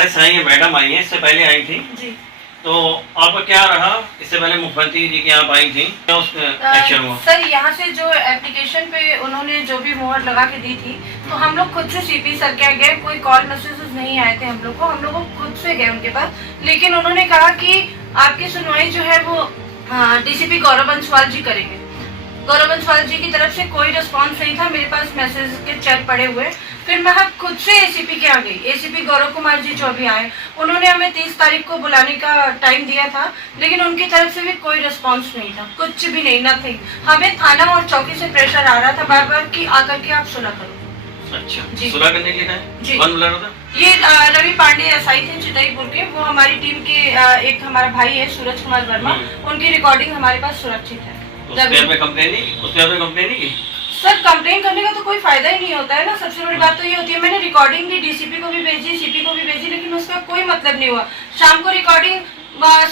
हमारे साई ये मैडम आई हैं, इससे पहले आई थी जी। तो आपका क्या रहा? इससे पहले मुख्यमंत्री जी के यहाँ आई थी, क्या उसमें एक्शन हुआ? सर यहाँ से जो एप्लीकेशन पे उन्होंने जो भी मुहर लगा के दी थी, तो हम लोग खुद से सीपी सर के गए, कोई कॉल मैसेजेस नहीं आए थे हम लोग खुद से गए उनके पास। लेकिन उन्होंने कहा कि आपकी सुनवाई जो है वो डीसीपी गौरव बंसवाल जी करेंगे। गौरव बंसवाल जी की तरफ से कोई रिस्पांस नहीं था, मेरे पास मैसेज के चेक पड़े हुए। फिर मैं खुद से एसीपी के यहाँ गई, एसीपी गौरव कुमार जी जो अभी आए, उन्होंने हमें 30 तारीख को बुलाने का टाइम दिया था, लेकिन उनकी तरफ से भी कोई रिस्पांस नहीं था, कुछ भी नहीं, नथिंग। हमें थाना और चौकी से प्रेशर आ रहा था बार बार कि आकर के आप सुलह करो। अच्छा जी। सुलह करने के लिए जी। कौन बुला रहा था? ये रवि पांडे एसआई थे चितईपुर के, वो हमारी टीम के एक हमारा भाई है सूरज कुमार वर्मा, उनकी रिकॉर्डिंग हमारे पास सुरक्षित है। उस पे कंप्लेन नहीं की? सर कंप्लेन करने का तो कोई फायदा ही नहीं होता है ना, सबसे बड़ी बात तो ये होती है। मैंने रिकॉर्डिंग भी डीसीपी को भी भेजी, सीपी को भी भेजी, लेकिन उसका कोई मतलब नहीं हुआ। शाम को रिकॉर्डिंग,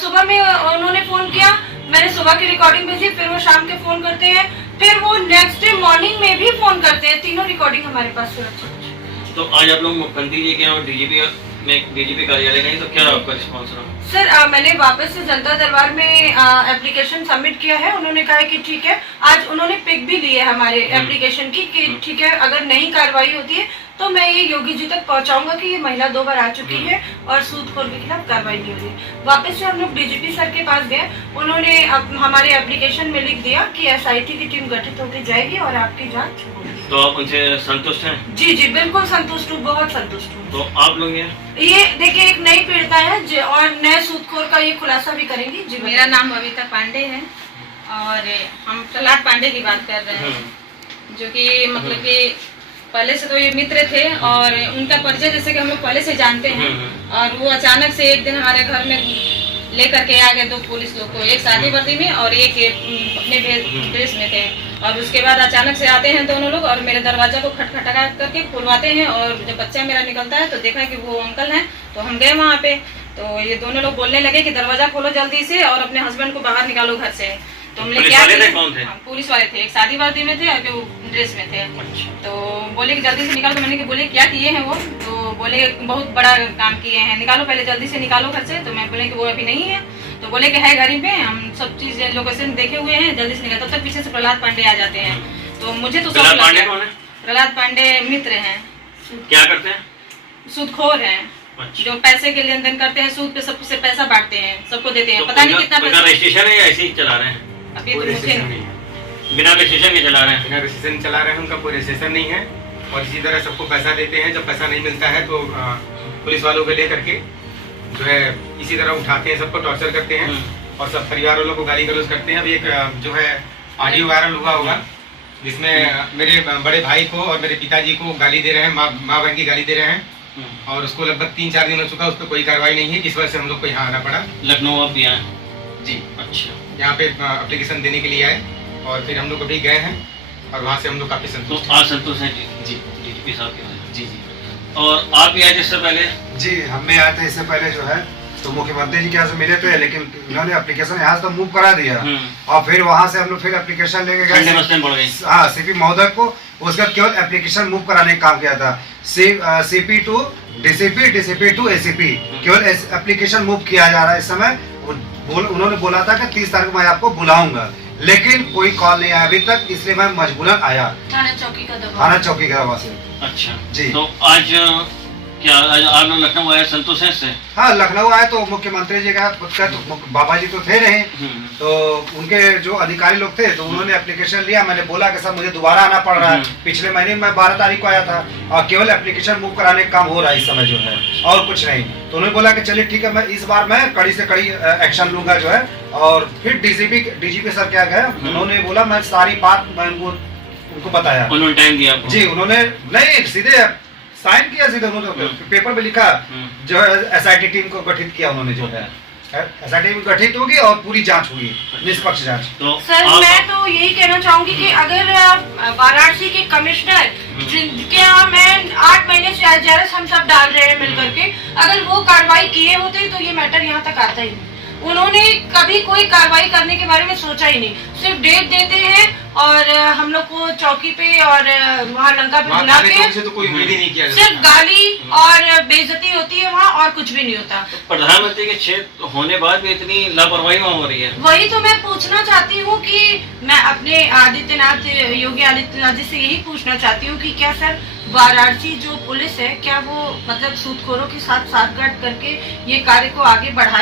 सुबह में उन्होंने फोन किया, मैंने सुबह की रिकॉर्डिंग भेजी, फिर वो शाम के फोन करते हैं, फिर वो नेक्स्ट डे मॉर्निंग में भी फोन करते हैं, तीनों रिकॉर्डिंग हमारे पास सुरक्षित है। तो आज आप लोग मुख्यमंत्री जी के और डीजीपी कार्यालय गए, तो क्या आपका रिस्पॉन्स रहा? सर मैंने वापस से जनता दरबार में एप्लीकेशन सबमिट किया है, उन्होंने कहा है कि ठीक है। आज उन्होंने पिक भी ली है हमारे एप्लीकेशन की कि ठीक है, अगर नहीं कार्रवाई होती है तो मैं ये योगी जी तक पहुंचाऊंगा कि ये महिला 2 बार आ चुकी है और सूदखोर के खिलाफ कार्रवाई नहीं हो रही। वापस से हम लोग डीजीपी सर के पास गए, उन्होंने हमारे एप्लीकेशन में लिख दिया कि एसआईटी की टीम गठित होकर जाएगी और आपकी जाँच होगी। तो आप उनसे संतुष्ट हैं? जी जी बिल्कुल संतुष्ट हूँ, बहुत संतुष्ट हूँ। तो आप लोग ये देखिए एक नई पीड़िता है और नए सूदखोर का ये खुलासा भी करेंगी। जी मेरा नाम बबीता पांडे है और हम प्रहलाद पांडे की बात कर रहे हैं, जो कि मतलब कि पहले से तो ये मित्र थे और उनका परिचय जैसे कि हम लोग पहले से जानते हैं। और वो अचानक से एक दिन हमारे घर में लेकर के आ गए 2 पुलिस लोग को, एक शादी वर्दी में और एक अपने ड्रेस में थे। और उसके बाद अचानक से आते हैं दोनों लोग और मेरे दरवाजा को खटखटा करके खुलवाते हैं। और जब बच्चा मेरा निकलता है तो देखा कि वो अंकल हैं, तो हम गए वहाँ पे, तो ये दोनों लोग बोलने लगे कि दरवाजा खोलो जल्दी से और अपने हस्बैंड को बाहर निकालो घर से। तो हमने क्या किया, पुलिस वाले थे, एक शादी वर्दी में थे और ड्रेस में थे। तो बोले कि जल्दी से निकालो, तो मैंने कि बोले क्या किए हैं वो, तो बोले बहुत बड़ा काम किए हैं, निकालो पहले जल्दी से निकालो घर से। तो मैं बोले कि वो अभी नहीं है, तो बोले कि है घर ही पे, हम सब चीज लोकेशन देखे हुए हैं, जल्दी से निकाल। तब तक पीछे से प्रहलाद पांडे आ जाते हैं। तो मुझे तो प्रहलाद पांडे मित्र हैं। क्या करते हैं? सूदखोर हैं। जो पैसे के लेन देन करते हैं, सूद पे सबसे पैसा बांटते हैं, सबको देते हैं। पता नहीं कितना पैसा। रजिस्ट्रेशन है या ऐसे ही चला रहे हैं? अभी तो मुझे बिना रजिस्ट्रेशन के चला रहे हैं? बिना रजिस्ट्रेशन चला रहे हैं, उनका कोई रजिस्ट्रेशन नहीं है। और इसी तरह सबको पैसा देते हैं, जब पैसा नहीं मिलता है तो पुलिस वालों को लेकर के जो है इसी तरह उठाते हैं, सबको टॉर्चर करते हैं और सब परिवार वालों को गाली गलौज करते हैं। अभी एक जो है ऑडियो वायरल हुआ होगा जिसमें मेरे बड़े भाई को और मेरे पिताजी को गाली दे रहे हैं, माँ बहन की गाली दे रहे हैं और उसको लगभग 3-4 दिन हो चुका, उस पर कोई कार्रवाई नहीं है, जिस वजह से हम लोग को यहाँ आना पड़ा। लखनऊ आप भी आए? जी। अच्छा। यहाँ पे एप्लीकेशन देने के लिए आए और फिर हम लोग अभी गए हैं और वहाँ से हम लोग काफी संतुष्ट हैं। आप संतुष्ट हैं? जी डीजीपी साहब के? जी जी। और आप भी आए इससे पहले? जी हम भी आए थे इससे पहले जो है, तो मुख्यमंत्री जी के यहाँ से मिले थे, लेकिन इन्होंने एप्लीकेशन यहाँ से तो मूव करा दिया और फिर वहाँ से हम लोग फिर एप्लीकेशन लेके गए। हाँ सीपी महोदय को, उसका केवल एप्लीकेशन मूव कराने का काम किया था। CP to DCP, DCP to ACP, केवल एप्लीकेशन मूव किया जा रहा है इस समय। उन्होंने बोला था कि 30 तारीख को मैं आपको बुलाऊंगा, लेकिन कोई कॉल नहीं आया अभी तक, इसलिए मैं मजबूरन आया थाना चौकी का दबाव से। अच्छा जी। तो आज क्या आप लोग लखनऊ आए, संतोष है इससे? हाँ लखनऊ आए तो मुख्यमंत्री जी का तो बाबा जी तो थे नहीं, तो उनके जो अधिकारी लोग थे तो उन्होंने एप्लीकेशन लिया। मैंने बोला कि सर मुझे दोबारा आना पड़ रहा है, पिछले महीने मैं 12 तारीख को आया था और केवल एप्लीकेशन मूव कराने का काम हो रहा है इस समय जो है, और कुछ नहीं। तो उन्होंने बोला कि चलिए ठीक है, मैं इस बार मैं कड़ी से कड़ी एक्शन लूंगा जो है। और फिर डीजीपी सर क्या गए, उन्होंने बोला मैं सारी बात मैं उनको बताया। उन्होंने टाइम दिया आपको? जी उन्होंने नहीं, सीधे साइन किया, सीधे उन्होंने पेपर पे लिखा जो है एसआईटी टीम को गठित किया उन्होंने जो है। एसआईटी टीम गठित होगी और पूरी जांच होगी, निष्पक्ष जांच। तो सर मैं तो यही कहना चाहूंगी कि अगर वाराणसी के कमिश्नर जिनके यहाँ मैं 8 महीने से एजेएस हम सब डाल रहे हैं मिलकर के, अगर वो कार्रवाई किए होते तो ये मैटर यहाँ तक आता ही नहीं। उन्होंने कभी कोई कार्रवाई करने के बारे में सोचा ही नहीं। सिर्फ डेट देते हैं और हम लोग को चौकी पे और वहाँ लंका पे बुला के से तो कोई उम्मीद ही नहीं किया जाता। सिर्फ गाली और बेइज्जती होती है वहाँ, और कुछ भी नहीं होता। प्रधानमंत्री के क्षेत्र होने बाद भी इतनी लापरवाही वहाँ हो रही है। वही तो मैं पूछना चाहती हूँ कि मैं अपने योगी आदित्यनाथ जी से यही पूछना चाहती हूँ कि क्या सर वाराणसी जो पुलिस है, क्या वो मतलब सूदखोरों के साथ साठगांठ करके ये कार्य को आगे बढ़ाए?